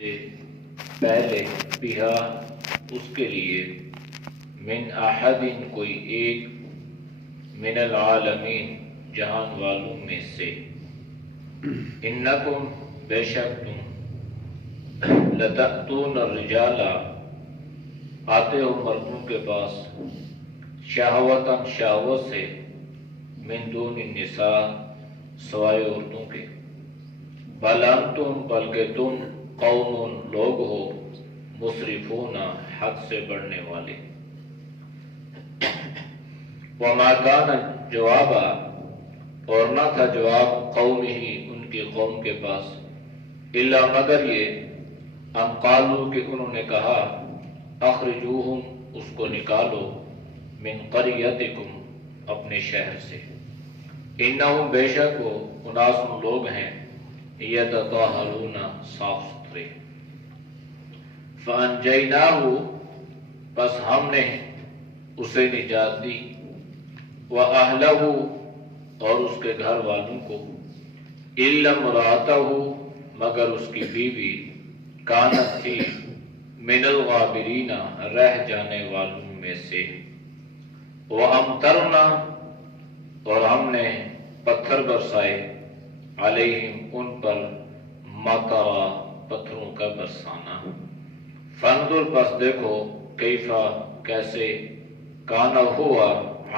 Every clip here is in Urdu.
سے پہلے بہا اس کے لیے من احد کوئی ایک من العالمین جہان والوں میں سے انکم بے شک تم لتأتون الرجال آتے ہو مردوں کے پاس شہوتاً شہوت سے من دون النساء سوائے عورتوں کے بل انتم بلکہ تم قوم لوگ ہو مسرفون حد سے بڑھنے والے وما کان جوابا اور نہ تھا جواب قوم ہی ان کی قوم کے پاس الا مگر یہ ان قالوا کہ انہوں نے کہا اخرجوہم اس کو نکالو من قریتکم اپنے شہر سے انہم بے شک وہ اناس لوگ ہیں یتطہرون صاف ستھرے فانجیناہ پس ہم نے اسے نجات دی وَأَهْلَهُ اور اس کے گھر والوں کو إِلَّا امْرَأَتَهُ مگر اس کی بیوی کانت تھی من الغابرین رہ جانے والوں میں سے وَأَمْطَرْنَا اور ہم نے پتھر برسائے علیہم ان پر مطرا پتھروں کا برسانا فانظر پس دیکھو کیفا کیسے کانا ہوا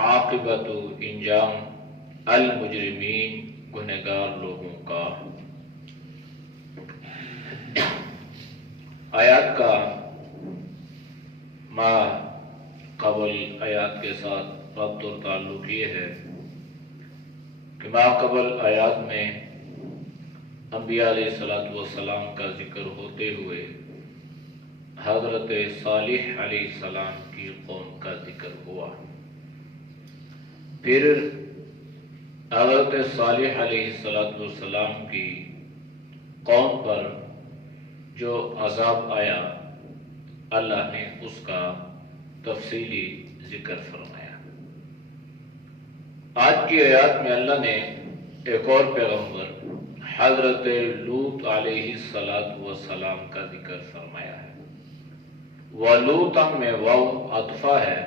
عاقبت انجام المجرمین گنہگار لوگوں کا۔ آیات کا ما قبل آیات کے ساتھ ربط اور تعلق یہ ہے کہ ما قبل آیات میں انبیاء علیہ السلام کا ذکر ہوتے ہوئے حضرت صالح علیہ السلام کی قوم کا ذکر ہوا، پھر حضرت صالح علیہ السلام کی قوم پر جو عذاب آیا اللہ نے اس کا تفصیلی ذکر فرمایا۔ آج کی آیات میں اللہ نے ایک اور پیغمبر حضرت لوط علیہ السلام کا ذکر فرمایا ہے۔ وَلُوطًا میں واو عطفہ ہے،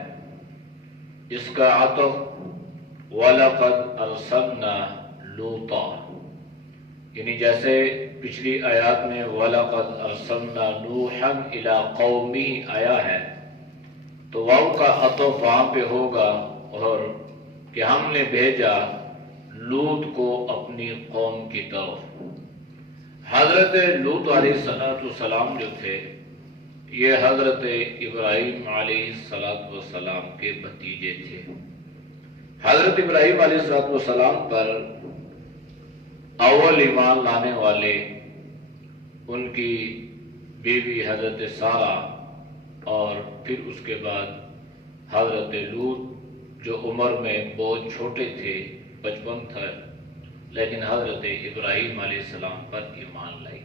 اس کا عطف وَلَقَدْ أَرْسَلْنَا لُوطًا یعنی جیسے پچھلی آیات میں وَلَقَدْ أَرْسَلْنَا نُوحًا إِلَىٰ قَوْمِهِ آیا ہے تو واو کا عطف وہاں پہ ہوگا اور کہ ہم نے بھیجا لوط کو اپنی قوم کی طرف۔ حضرت لوط علیہ السلام جو تھے یہ حضرت ابراہیم علیہ السلام کے بھتیجے تھے۔ حضرت ابراہیم علیہ السلام پر اول ایمان لانے والے ان کی بیوی حضرت سارہ اور پھر اس کے بعد حضرت لوط جو عمر میں بہت چھوٹے تھے، 55 تھا، لیکن حضرت ابراہیم علیہ السلام پر ایمان لائی۔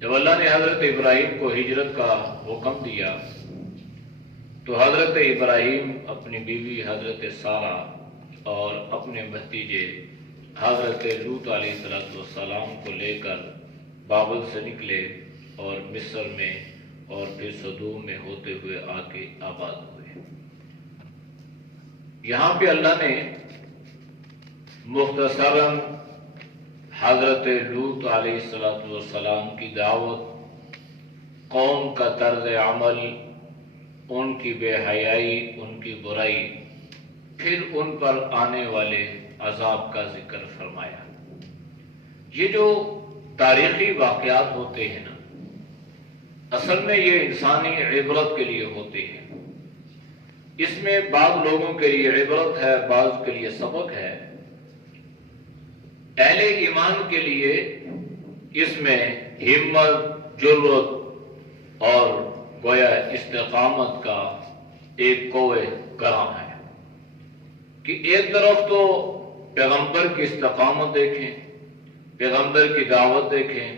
جب اللہ نے حضرت ابراہیم کو ہجرت کا حکم دیا تو حضرت ابراہیم اپنی بیوی حضرت سارہ اور اپنے بھتیجے حضرت لوط علیہ السلام کو لے کر بابل سے نکلے اور مصر میں اور پھر سدوم میں ہوتے ہوئے آ کے آباد ہوئے۔ یہاں پہ اللہ نے مختصراً حضرت لوط علیہ السلام کی دعوت، قوم کا طرز عمل، ان کی بے حیائی، ان کی برائی، پھر ان پر آنے والے عذاب کا ذکر فرمایا۔ یہ جو تاریخی واقعات ہوتے ہیں نا، اصل میں یہ انسانی عبرت کے لیے ہوتے ہیں۔ اس میں بعض لوگوں کے لیے عبرت ہے، بعض کے لیے سبق ہے۔ اہل ایمان کے لیے اس میں ہمت، جرأت اور گویا استقامت کا ایک کوہ گراں ہے کہ ایک طرف تو پیغمبر کی استقامت دیکھیں، پیغمبر کی دعوت دیکھیں،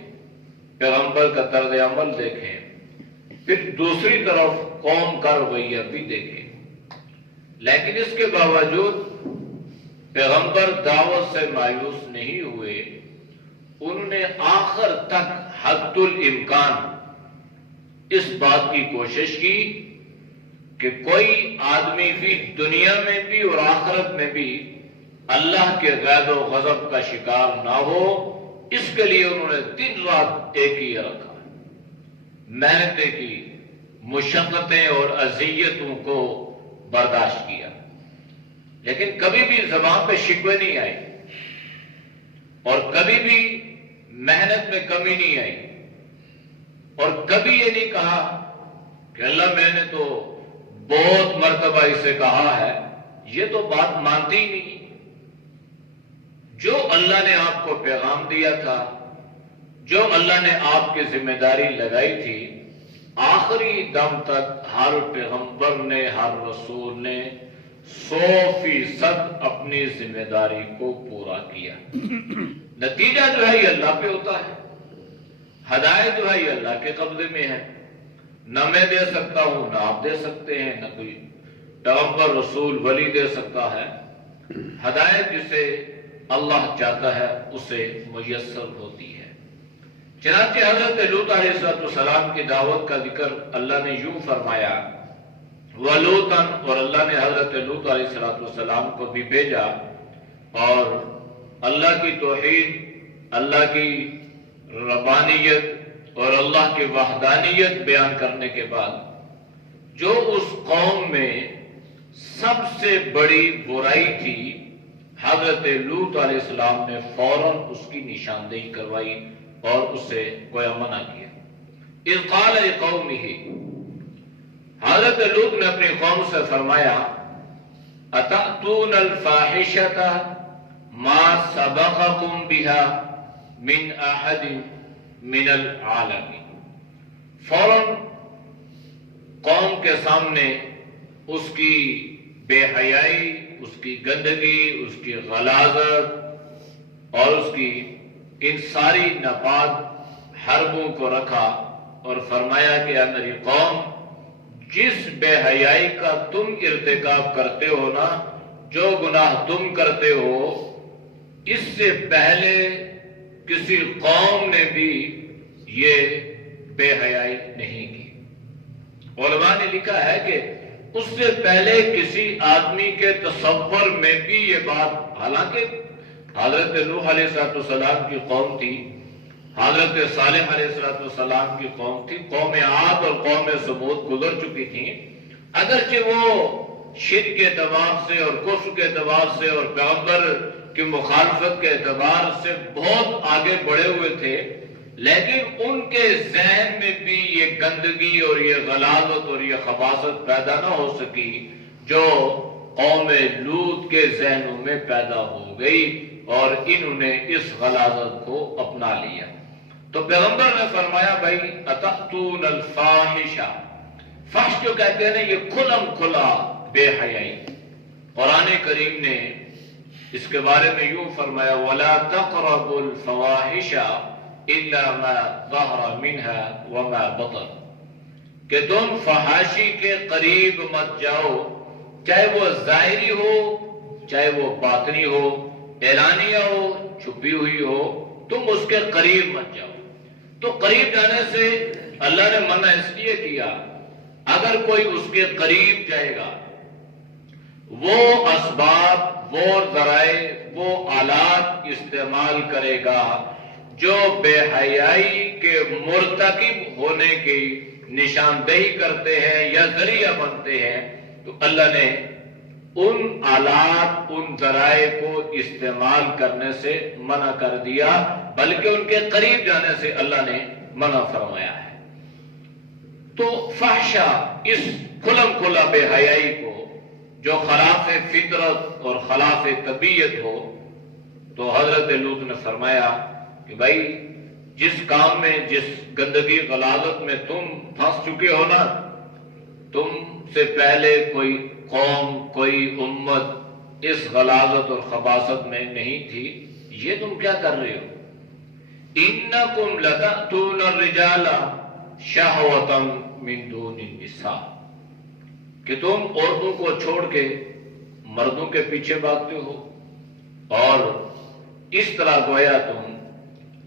پیغمبر کا طرز عمل دیکھیں، پھر دوسری طرف قوم کا رویہ بھی دیکھیں، لیکن اس کے باوجود پیغمبر دعوت سے مایوس نہیں ہوئے، انہوں نے آخر تک حد الامکان اس بات کی کوشش کی کہ کوئی آدمی بھی دنیا میں بھی اور آخرت میں بھی اللہ کے غضب و غضب کا شکار نہ ہو، اس کے لیے انہوں نے دن رات ایک ہی رکھا، محنتیں کی، مشقتیں اور اذیتوں کو برداشت کیا، لیکن کبھی بھی زبان پہ شکوے نہیں آئی اور کبھی بھی محنت میں کمی نہیں آئی، اور کبھی یہ نہیں کہا کہ اللہ میں نے تو بہت مرتبہ اسے کہا ہے، یہ تو بات مانتی ہی نہیں۔ جو اللہ نے آپ کو پیغام دیا تھا، جو اللہ نے آپ کی ذمہ داری لگائی تھی، آخری دم تک ہر پیغمبر نے، ہر رسول نے 100% اپنی ذمہ داری کو پورا کیا۔ نتیجہ جو ہے یہ اللہ پہ ہوتا ہے، ہدایت جو ہے یہ اللہ کے قبضے میں ہے، نہ میں دے سکتا ہوں، نہ آپ دے سکتے ہیں، نہ کوئی پیغمبر رسول ولی دے سکتا ہے۔ ہدایت جسے اللہ چاہتا ہے اسے میسر ہوتی ہے۔ چنانچہ حضرت لوط علیہ السلام کی دعوت کا ذکر اللہ نے یوں فرمایا، وَلُوطًا، اور اللہ نے حضرت لوط علیہ السلام کو بھی بھیجا، اور اللہ کی توحید، اللہ کی ربانیت اور اللہ کی وحدانیت بیان کرنے کے بعد جو اس قوم میں سب سے بڑی برائی تھی، حضرت لوط علیہ السلام نے فوراً اس کی نشاندہی کروائی اور اسے گویا منع کیا۔ اذ قال لقومہ، حضرت لوط نے اپنی قوم سے فرمایا، اتأتون الفاحشۃ ما سبقکم بها من احد من العالمین۔ فوراً قوم کے سامنے اس کی بے حیائی، اس کی گندگی، اس کی غلاظت اور اس کی ان ساری ناپاک حربوں کو رکھا اور فرمایا کہ اے میری قوم، جس بے حیائی کا تم ارتکاب کرتے ہو نا، جو گناہ تم کرتے ہو، اس سے پہلے کسی قوم نے بھی یہ بے حیائی نہیں کی۔ علماء نے لکھا ہے کہ اس سے پہلے کسی آدمی کے تصور میں بھی یہ بات، حالانکہ حضرت نوح علیہ السلام کی قوم تھی، حضرت صالح علیہ السلام کی قوم تھی، قوم عاد اور قوم ثمود گزر چکی تھیں، اگرچہ وہ شرک کے اعتبار سے اور کفر کے اعتبار سے اور پیغمبر کی مخالفت کے اعتبار سے بہت آگے بڑھے ہوئے تھے، لیکن ان کے ذہن میں بھی یہ گندگی اور یہ غلاظت اور یہ خباثت پیدا نہ ہو سکی جو قوم لوط کے ذہنوں میں پیدا ہو گئی، اور انہوں نے اس غلاظت کو اپنا لیا۔ تو پیغمبر نے فرمایا، بھائی اتأتون الفاحشہ، فحش جو کہتے ہیں نا، یہ کھلم کھلا بے حیائی۔ قرآن کریم نے اس کے بارے میں یوں فرمایا، وَلَا تَقْرَبُوا الْفَوَاحِشَ إِلَّا مَا ظَهَرَ مِنْهَا وَمَا بَطَنَ، کہ تم فحاشی کے قریب مت جاؤ، چاہے وہ ظاہری ہو چاہے وہ باطنی ہو، اعلانیہ ہو چھپی ہوئی ہو، تم اس کے قریب مت جاؤ۔ تو قریب جانے سے اللہ نے منع اس لیے کیا، اگر کوئی اس کے قریب جائے گا، وہ اسباب، وہ ذرائع، وہ آلات استعمال کرے گا جو بے حیائی کے مرتکب ہونے کی نشاندہی کرتے ہیں یا ذریعہ بنتے ہیں، تو اللہ نے ان آلات، ان ذرائع کو استعمال کرنے سے منع کر دیا، بلکہ ان کے قریب جانے سے اللہ نے منع فرمایا ہے۔ تو فحشہ، اس کھلم کھلا بے حیائی کو جو خلاف فطرت اور خلاف طبیعت ہو، تو حضرت لوط نے فرمایا کہ بھائی جس کام میں، جس گندگی غلاظت میں تم پھنس چکے ہو نا، تم سے پہلے کوئی قوم، کوئی امت اس غلاظت اور خباثت میں نہیں تھی، یہ تم کیا کر رہے ہو؟ انکم لتأتون الرجال شہوۃ من دون النساء، کہ تم عورتوں کو چھوڑ کے مردوں کے پیچھے بھاگتے ہو، اور اس طرح گویا تم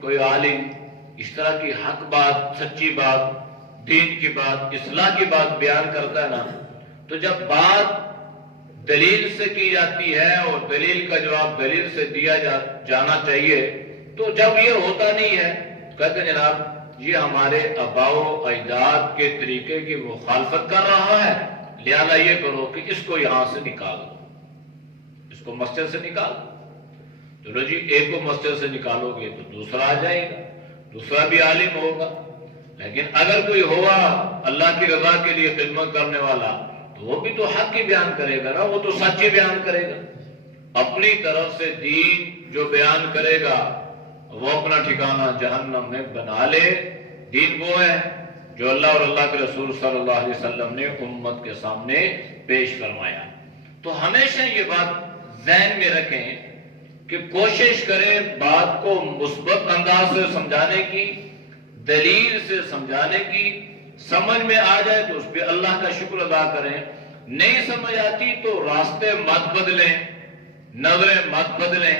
کوئی عالم اس طرح کی حق بات، سچی بات، دین کی بات، اصلاح کی بات بیان کرتا ہے نا، تو جب بات دلیل سے کی جاتی ہے اور دلیل کا جواب دلیل سے دیا جانا چاہیے، تو جب یہ ہوتا نہیں ہے، کہتے ہیں جناب یہ ہمارے آباء و اجداد کے طریقے کی مخالفت کر رہا ہے، لہذا یہ کرو کہ اس کو یہاں سے نکال دو، اس کو مسجد سے نکال دو۔ چلو جی، ایک کو مسجد سے نکالو گے تو دوسرا آ جائے گا، دوسرا بھی عالم ہوگا، لیکن اگر کوئی ہوا اللہ کی رضا کے لیے خدمت کرنے والا تو وہ بھی تو حق ہی بیان کرے گا نا، وہ تو سچ ہی بیان کرے گا۔ اپنی طرف سے دین جو بیان کرے گا وہ اپنا ٹھکانہ جہنم میں بنا لے۔ دین وہ ہے جو اللہ اور اللہ کے رسول صلی اللہ علیہ وسلم نے امت کے سامنے پیش فرمایا۔ تو ہمیشہ یہ بات ذہن میں رکھیں کہ کوشش کریں بات کو مثبت انداز سے سمجھانے کی، دلیل سے سمجھانے کی، سمجھ میں آ جائے تو اس پہ اللہ کا شکر ادا کریں، نہیں سمجھ آتی تو راستے مت بدلیں، نظریں مت بدلیں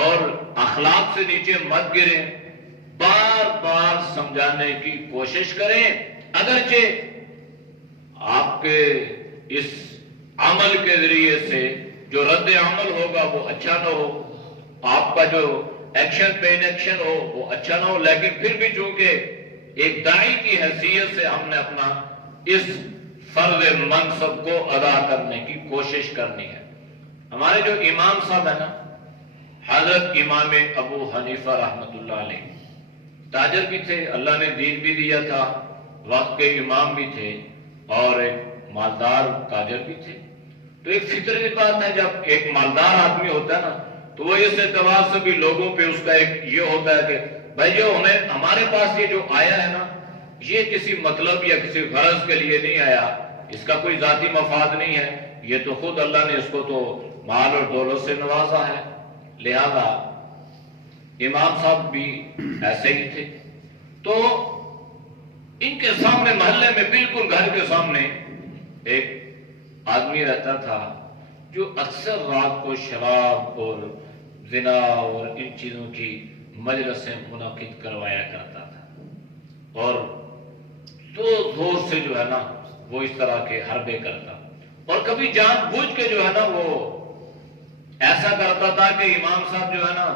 اور اخلاق سے نیچے مت گریں، بار بار سمجھانے کی کوشش کریں، اگرچہ آپ کے اس عمل کے ذریعے سے جو رد عمل ہوگا وہ اچھا نہ ہو، آپ کا جو ایکشن پہ انیکشن ہو وہ اچھا نہ ہو، لیکن پھر بھی چونکہ ایک داعی کی حیثیت سے ہم نے اپنا اس فرض منصب کو ادا کرنے کی کوشش کرنی ہے۔ ہمارے جو امام صاحب ہیں نا، حضرت امام ابو حنیفہ رحمۃ اللہ علیہ، تاجر بھی تھے، اللہ نے دین بھی دیا تھا، وقت کے امام بھی تھے اور ایک مالدار تاجر بھی تھے۔ تو ایک فطری بات ہے، جب ایک مالدار آدمی ہوتا ہے نا تو وہ اس اعتبار سے بھی لوگوں پہ اس کا ایک یہ ہوتا ہے کہ بھائی جو ہمارے پاس یہ جو آیا ہے نا، یہ کسی مطلب یا کسی غرض کے لیے نہیں آیا، اس کا کوئی ذاتی مفاد نہیں ہے، یہ تو خود اللہ نے اس کو تو مال اور دولت سے نوازا ہے۔ لہذا امام صاحب بھی ایسے ہی تھے۔ تو ان کے سامنے محلے میں بالکل گھر کے سامنے ایک آدمی رہتا تھا جو اکثر رات کو شراب اور زنا اور ان چیزوں کی مجلسیں منعقد کروایا کرتا تھا، اور زور سے جو ہے نا وہ اس طرح کے حربے کرتا، اور کبھی جان بوجھ کے جو ہے نا وہ ایسا کرتا تھا کہ امام صاحب جو ہے نا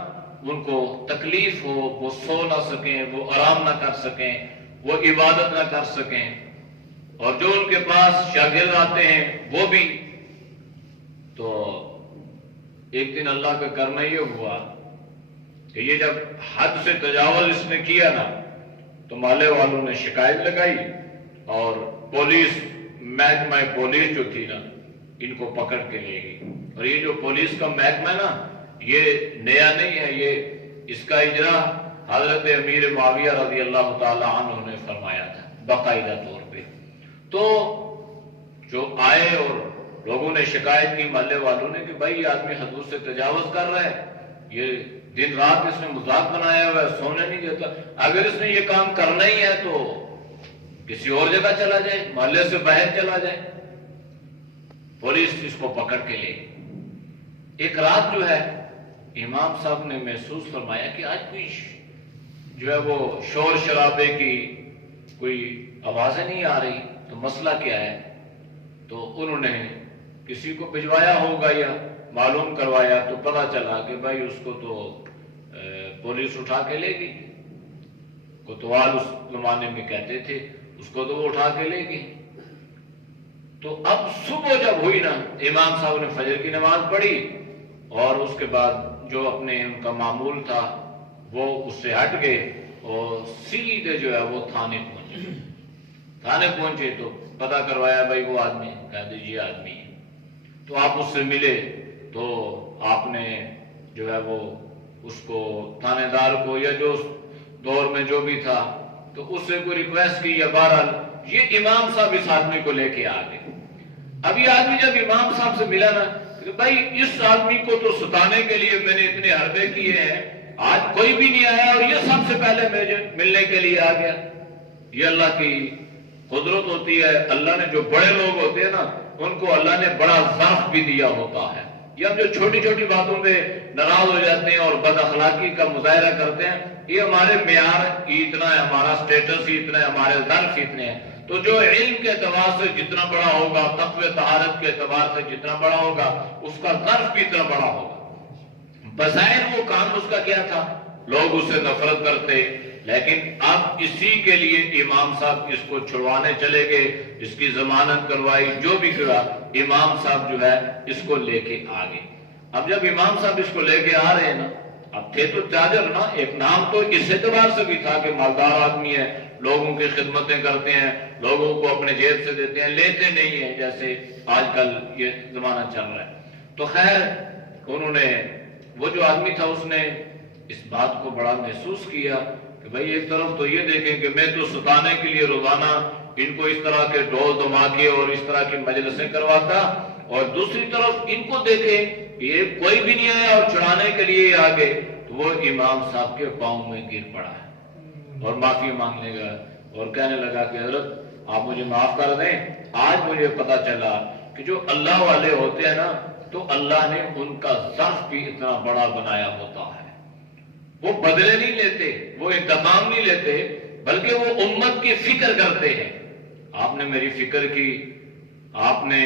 ان کو تکلیف ہو، وہ سو نہ سکیں، وہ آرام نہ کر سکیں، وہ عبادت نہ کر سکیں، اور جو ان کے پاس شاگرد آتے ہیں وہ بھی۔ تو ایک دن اللہ کا کرنا یہ ہوا کہ یہ جب حد سے تجاوز اس نے کیا نا تو محلے والوں نے شکایت لگائی، اور پولیس، محکمہ پولیس جو تھی نا ان کو پکڑ کے لے گئی۔ اور یہ جو پولیس کا محکمہ نا یہ نیا نہیں ہے، یہ اس کا اجرا حضرت امیر معاویہ رضی اللہ تعالی عنہ نے فرمایا تھا باقاعدہ طور پہ۔ تو جو آئے اور لوگوں نے شکایت کی محلے والوں نے کہ بھائی یہ آدمی حدود سے تجاوز کر رہا ہے، یہ دن رات اس نے مذاق بنایا ہوا ہے، سونے نہیں دیتا، اگر اس نے یہ کام کرنا ہی ہے تو کسی اور جگہ چلا جائے، محلے سے باہر چلا جائے۔ پولیس اس کو پکڑ کے لے گئی۔ ایک رات جو ہے امام صاحب نے محسوس فرمایا کہ آج کوئی جو ہے وہ شور شرابے کی کوئی آوازیں نہیں آ رہی، تو مسئلہ کیا ہے؟ تو انہوں نے کسی کو بھجوایا ہوگا یا معلوم کروایا، تو پتہ چلا کہ بھائی اس کو تو پولیس اٹھا کے لے گئی، کوتوال اس زمانے میں کہتے تھے، اس کو تو وہ اٹھا کے لے گئی۔ تو اب صبح جب ہوئی نا، امام صاحب نے فجر کی نماز پڑھی اور اس کے بعد جو اپنے ان کا معمول تھا وہ اس سے ہٹ گئے اور سیدھے جو ہے وہ تھانے پہنچے۔ تھانے پہنچے تو پتہ کروایا بھائی وہ آدمی، کہتے جی آدمی ہے۔ تو آپ اس سے ملے تو آپ نے جو ہے وہ اس کو تھانے دار کو یا جو اس دور میں جو بھی تھا تو اس سے کوئی ریکویسٹ کی، یا بہرحال یہ امام صاحب اس آدمی کو لے کے آ گئے۔ اب یہ آدمی جب امام صاحب سے ملا نا کہ بھائی اس آدمی کو تو ستانے کے لیے میں نے اتنے حربے کیے ہیں، آج کوئی بھی نہیں آیا اور یہ سب سے پہلے مجھے ملنے کے لیے آ گیا۔ یہ اللہ کی قدرت ہوتی ہے، اللہ نے جو بڑے لوگ ہوتے ہیں نا ان کو اللہ نے بڑا ظرف بھی دیا ہوتا ہے۔ یہ ہم جو چھوٹی چھوٹی باتوں پہ ناراض ہو جاتے ہیں اور بد اخلاقی کا مظاہرہ کرتے ہیں، یہ ہمارے معیار ہی اتنا ہے، ہمارا سٹیٹس ہی اتنا ہے، ہمارے ظرف ہی اتنے ہیں. تو جو علم کے اعتبار سے جتنا بڑا ہوگا، تقوی طہارت کے اعتبار سے جتنا بڑا ہوگا، اس کا ظرف بھی اتنا بڑا ہوگا. بظاہر وہ کام اس کا کیا تھا، لوگ اس سے نفرت کرتے، لیکن اب اسی کے لیے امام صاحب اس کو چھڑوانے چلے گئے، اس کی ضمانت کروائی، جو بھی کرا، امام صاحب جو ہے اس کو لے کے آ گئے. اب جب امام صاحب اس کو لے کے آ رہے ہیں نا، اب تھے تو تاجر نا، ایک نام تو اس اعتبار سے بھی تھا کہ مالدار آدمی ہے، لوگوں کی خدمتیں کرتے ہیں، لوگوں کو اپنے جیب سے دیتے ہیں، لیتے نہیں ہیں جیسے آج کل یہ زمانہ چل رہا ہے. تو خیر انہوں نے، وہ جو آدمی تھا اس نے اس بات کو بڑا محسوس کیا کہ بھائی ایک طرف تو یہ دیکھیں کہ میں تو ستانے کے لیے روزانہ ان کو اس طرح کے ڈھول دھماکے اور اس طرح کی مجلسیں کرواتا، اور دوسری طرف ان کو دیکھیں یہ کوئی بھی نہیں آیا اور چھڑانے کے لیے آگے. تو وہ امام صاحب کے پاؤں میں گر پڑا ہے اور معافی مانگنے گا اور کہنے لگا کہ حضرت آپ مجھے معاف کر دیں، آج مجھے پتا چلا کہ جو اللہ والے ہوتے ہیں نا، تو اللہ نے ان کا ظرف بھی اتنا بڑا بنایا ہوتا ہے. وہ بدلے نہیں لیتے، وہ انتقام نہیں لیتے، بلکہ وہ امت کی فکر کرتے ہیں. آپ نے میری فکر کی، آپ نے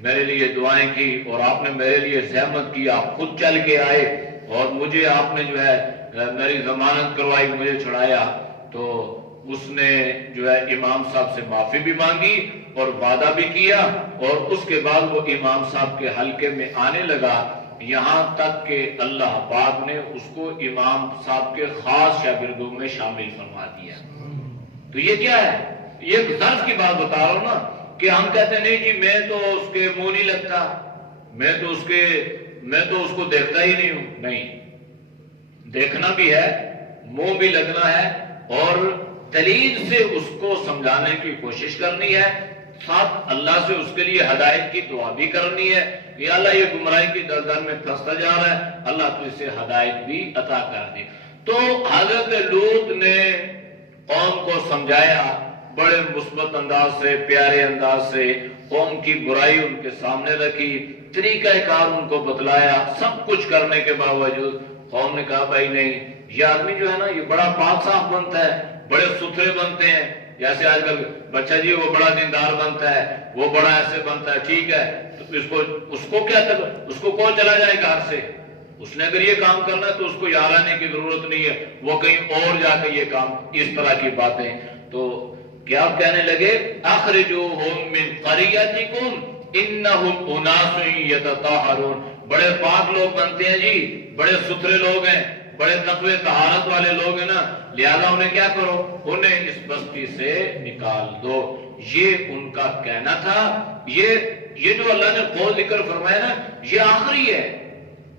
میرے لیے دعائیں کی، اور آپ نے میرے لیے زحمت کی، آپ خود چل کے آئے اور مجھے آپ نے جو ہے میری ضمانت کروائی، مجھے چھڑایا. تو اس نے جو ہے امام صاحب سے معافی بھی مانگی اور وعدہ بھی کیا، اور اس کے بعد وہ امام صاحب کے حلقے میں آنے لگا، یہاں تک کہ اللہ پاک نے اس کو امام صاحب کے خاص شاگردوں میں شامل فرما دیا. تو یہ کیا ہے، یہ ایک ظرف کی بات بتا رہا ہوں نا، کہ ہم کہتے ہیں نہیں جی میں تو اس کے منہ نہیں لگتا، میں تو اس کو دیکھتا ہی نہیں ہوں. نہیں، دیکھنا بھی ہے، منہ بھی لگنا ہے، اور دلیل سے اس کو سمجھانے کی کوشش کرنی ہے، ساتھ اللہ سے اس کے لیے ہدایت کی دعا بھی کرنی ہے کہ اللہ یہ گمراہی کی دلدل میں پھنستا جا رہا ہے، اللہ تو اسے ہدایت بھی عطا کر دے. تو حضرت لوط نے قوم کو سمجھایا بڑے مثبت انداز سے، پیارے انداز سے، قوم کی برائی ان کے سامنے رکھی، طریقہ کار ان کو بتلایا. سب کچھ کرنے کے باوجود قوم نے کہا بھائی نہیں، یہ آدمی جو ہے نا یہ بڑا پاک صاف بنتا ہے، بڑے ستھرے بنتے ہیں، جیسے آج کل بچہ جی وہ بڑا دیندار بنتا ہے، وہ بڑا ایسے بنتا ہے، ٹھیک ہے، تو اس کو کیا تک، اس کو کون چلا جائے گھر سے؟ اس نے اگر یہ کام کرنا ہے تو اس کو یہاں رہنے کی ضرورت نہیں ہے، وہ کہیں اور جا کے یہ کام، اس طرح کی باتیں. تو کیا کہنے لگے، اخرجوہم من قریتکم انہم اناس یتطہرون. بڑے پاک لوگ بنتے ہیں جی، بڑے ستھرے لوگ ہیں، بڑے تقوی طہارت والے لوگ ہیں نا، لہذا انہیں کیا کرو، انہیں اس بستی سے نکال دو. یہ ان کا کہنا تھا. یہ جو اللہ نے قول ذکر فرمایا نا، یہ آخری ہے.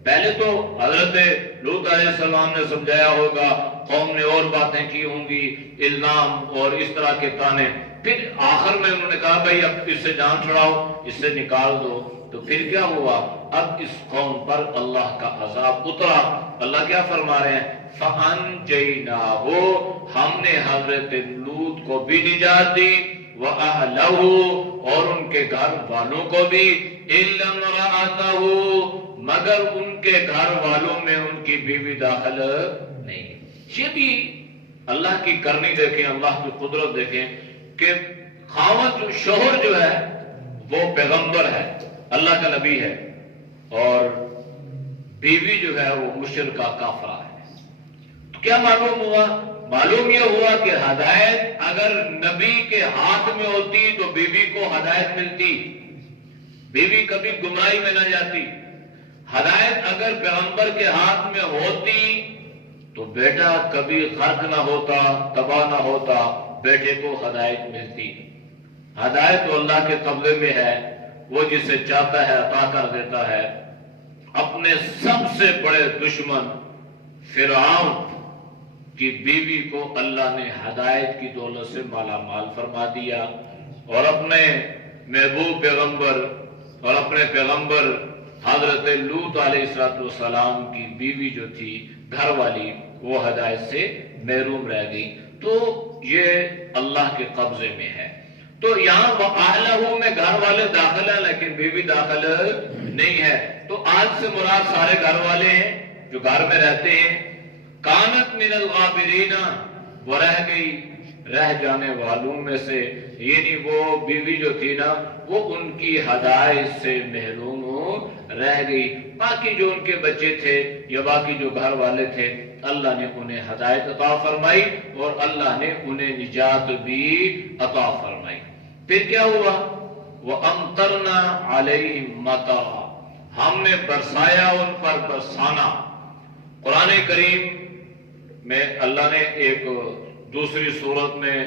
پہلے تو حضرت لوط علیہ السلام نے سمجھایا ہوگا، قوم نے اور باتیں کی ہوں گی، الزام اور اس طرح کے تانے، پھر آخر میں انہوں نے کہا بھائی اب اس سے جان چھڑاؤ، اس سے نکال دو. تو پھر کیا ہوا، اب اس قوم پر اللہ کا عذاب اترا. اللہ کیا فرما رہے ہیں، فَأَنْجَيْنَاهُ، ہم نے حضرت لوط کو بھی نجات دی، وَأَهْلَهُ، اور ان کے گھر والوں کو بھی، إِلَّا امْرَأَتَهُ، مگر ان کے گھر والوں میں ان کی بیوی داخل نہیں. یہ بھی اللہ کی کرنی دیکھیں، اللہ کی قدرت دیکھیں کہ خاوند جو شوہر جو ہے وہ پیغمبر ہے، اللہ کا نبی ہے، اور بیوی جو ہے وہ مشرکہ کافرہ ہے. تو کیا معلوم ہوا، معلوم یہ ہوا کہ ہدایت اگر نبی کے ہاتھ میں ہوتی تو بیوی کو ہدایت ملتی، بیوی کبھی گمراہی میں نہ جاتی. ہدایت اگر پیغمبر کے ہاتھ میں ہوتی تو بیٹا کبھی غرق نہ ہوتا، تباہ نہ ہوتا، بیٹے کو ہدایت ملتی. ہدایت تو اللہ کے قبضے میں ہے، وہ جسے چاہتا ہے عطا کر دیتا ہے. اپنے سب سے بڑے دشمن فرعون کی بیوی کو اللہ نے ہدایت کی دولت سے مالا مال فرما دیا، اور اپنے محبوب پیغمبر اور اپنے پیغمبر حضرت لوط علیہ السلام کی بیوی جو تھی گھر والی، وہ ہدایت سے محروم رہ گئی. تو یہ اللہ کے قبضے میں ہے. تو یہاں وَأَهْلَهُ میں گھر والے داخل ہیں لیکن بیوی داخل نہیں ہے. تو آج سے مراد سارے گھر والے ہیں جو گھر میں رہتے ہیں. کانت من الغابرین، وہ رہ گئی رہ جانے والوں میں سے، یعنی وہ بیوی جو تھی نا وہ ان کی ہدایت سے محروم رہ گئی. باقی جو ان کے بچے تھے یا باقی جو گھر والے تھے اللہ نے انہیں ہدایت عطا فرمائی اور اللہ نے انہیں نجات بھی عطا فرمائی. پھر کیا ہوا؟ وَأَمْطَرْنَا عَلَيْهِمْ مَطَرًا، ہم نے برسایا ان پر برسانا. قرآن کریم میں اللہ نے ایک دوسری صورت میں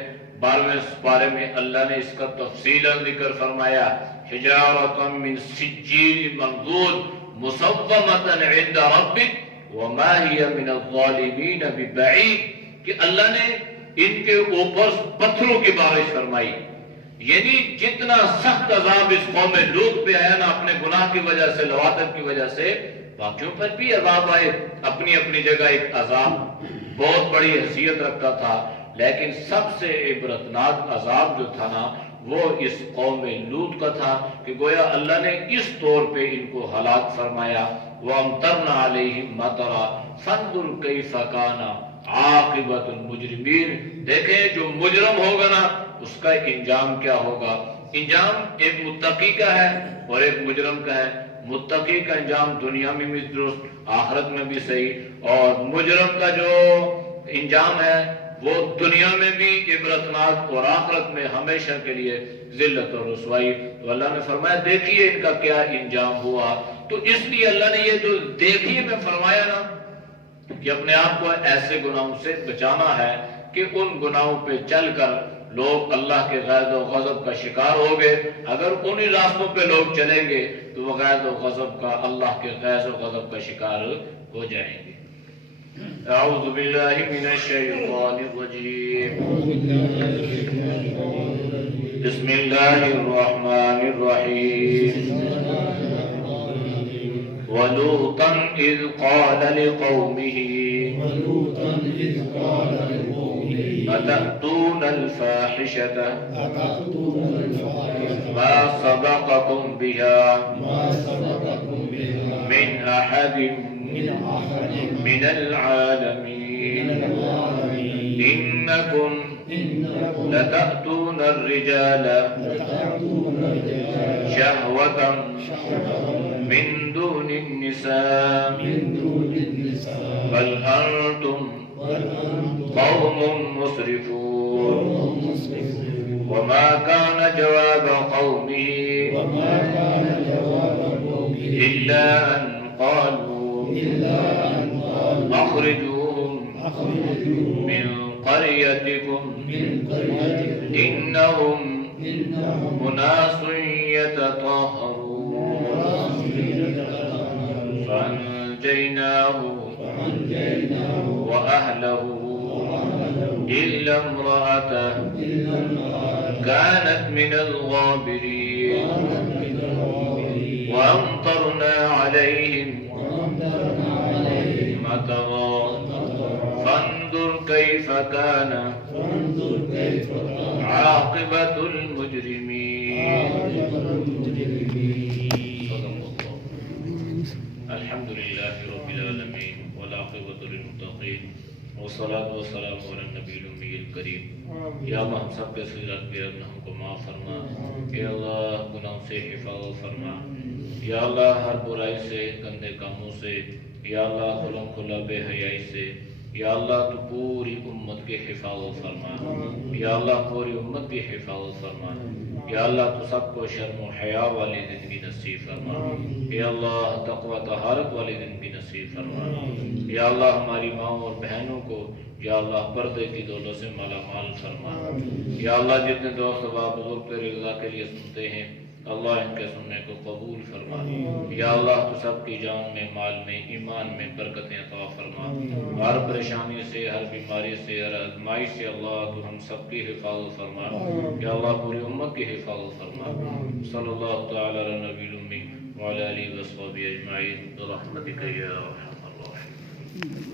12ویں پارے میں اللہ نے اس کا تفصیلا ذکر فرمایا. حجارۃ من سجیل منضود مصومۃ عند ربک وما ہی من الظالمین ببعید، کہ اللہ نے ان کے اوپر پتھروں کی بارش فرمائی. یعنی جتنا سخت عذاب اس قوم لوط پہ آیا نا اپنے گناہ کی وجہ سے، لواطت کی وجہ سے، باقیوں پر بھی عذاب آئے. اپنی اپنی جگہ ایک عذاب بہت بڑی حیثیت رکھتا تھا، لیکن سب سے عبرتناک عذاب جو تھا نا وہ اس قوم لوط کا تھا کہ گویا اللہ نے اس طور پہ ان کو ہلاک فرمایا. وَأَمْطَرْنَا عَلَيْهِمْ مَطَرًا فَانظُرْ كَيْفَ كَانَ عَاقِبَةُ الْمُجْرِمِينَ. دیکھیں جو مجرم ہوگا نا اس کا انجام کیا ہوگا. انجام ایک متقی کا ہے اور ایک مجرم کا ہے. متقی کا انجام دنیا میں بھی درست، آخرت میں بھی صحیح، اور مجرم کا جو انجام ہے وہ دنیا میں بھی عبرتناک اور آخرت میں ہمیشہ کے لیے ذلت اور رسوائی. تو اللہ نے فرمایا دیکھیے ان کا کیا انجام ہوا. تو اس لیے اللہ نے یہ جو دیکھیے میں فرمایا نا کہ اپنے آپ کو ایسے گناہوں سے بچانا ہے کہ ان گناہوں پہ چل کر لوگ اللہ کے غیظ و غضب کا شکار ہو گئے. اگر انہی راستوں پہ لوگ چلیں گے تو وہ غیظ و غضب کا، اللہ کے غیظ و غضب کا شکار ہو جائیں گے. اعوذ باللہ من الشیطان الرجیم. بسم اللہ الرحمن الرحیم. وَلُوطًا إِذْ قَالَ لِقَوْمِهِ أَتَأْتُونَ الْفَاحِشَةَ مَا سَبَقَكُم بِهَا مِنْ أَحَدٍ مِنَ الْعَالَمِينَ إِنَّكُمْ لَتَأْتُونَ الرِّجَالَ شَهْوَةً مِنْ دون النساء بل أنتم قوم مسرفون. وما كان جواب قومه إلا أن قالوا أخرجوهم من قريتكم إنهم أناس يتطهرون. فأنجيناه وأهله إلا امرأته كانت من الغابرين. وأمطرنا عليهم مطرا فانظر كيف كان عاقبة المجرمين. الحمد لله رب العالمين والعاقبة للمتقين والصلاة والسلام على النبي الأمي الكريم. یا اللہ ہم سب کے سجدات بے گناہوں کو معاف فرما. یا اللہ گناہوں سے حفاظت فرما. یا اللہ ہر برائی سے، گندے کاموں سے، یا اللہ ظلم کھلا بے حیائی سے، یا اللہ تو پوری امت کی حفاظت فرما. یا اللہ پوری امت کی حفاظت فرما. یا اللہ تو سب کو شرم و حیا والی زندگی نصیب فرما. یا اللہ تقوی طہارت والی زندگی نصیب فرما. یا اللہ ہماری ماں اور بہنوں کو یا اللہ پردے کی دولت سے مالا مال فرما. یا اللہ جتنے دوست احباب بزرگ تیری رضا کے لیے سنتے ہیں اللہ ان کے سننے کو قبول فرما. یا اللہ تو سب کی جان میں، مال میں، ایمان میں برکتیں عطا فرما. ہر پریشانی سے، ہر بیماری سے، ہر آزمائش سے اللہ تو ہم سب کی حفاظت فرما. یا اللہ پوری امت کی حفاظت فرما. صلی اللہ تعالی علی نبی الامی وعلی آلہ وصحبہ اجمعین برحمتک یا ارحم الراحمین.